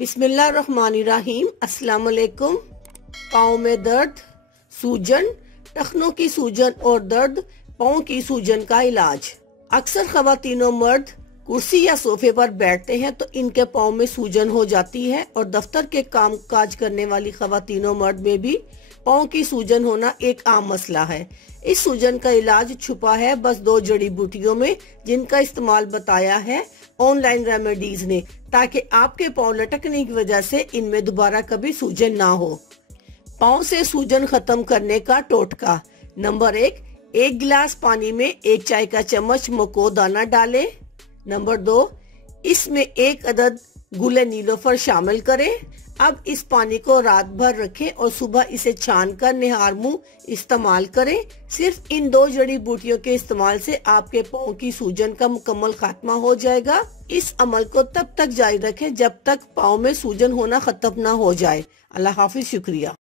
बिस्मिल्लाहिर्रहमानिर्रहीम। अस्सलाम वालेकुम। पाँव में दर्द, सूजन, टखनों की सूजन और दर्द, पाँव की सूजन का इलाज। अक्सर खवातीनो मर्द कुर्सी या सोफे पर बैठते हैं तो इनके पाँव में सूजन हो जाती है और दफ्तर के काम काज करने वाली खवातीनो मर्द में भी पाँव की सूजन होना एक आम मसला है। इस सूजन का इलाज छुपा है बस 2 जड़ी बूटियों में, जिनका इस्तेमाल बताया है ऑनलाइन रेमेडीज ने, ताकि आपके पाँव लटकने की वजह से इनमें दोबारा कभी सूजन ना हो। पाँव से सूजन खत्म करने का टोटका। नंबर 1 गिलास पानी में 1 चाय का चम्मच मको दाना डालें। नंबर 2, इसमें 1 अदद गुल नीलोफर शामिल करें। अब इस पानी को रात भर रखें और सुबह इसे छान कर निहार मुंह इस्तेमाल करें। सिर्फ इन 2 जड़ी बूटियों के इस्तेमाल से आपके पाँव की सूजन का मुकम्मल खात्मा हो जाएगा। इस अमल को तब तक जारी रखें जब तक पाँव में सूजन होना खत्म ना हो जाए। अल्लाह हाफिज। शुक्रिया।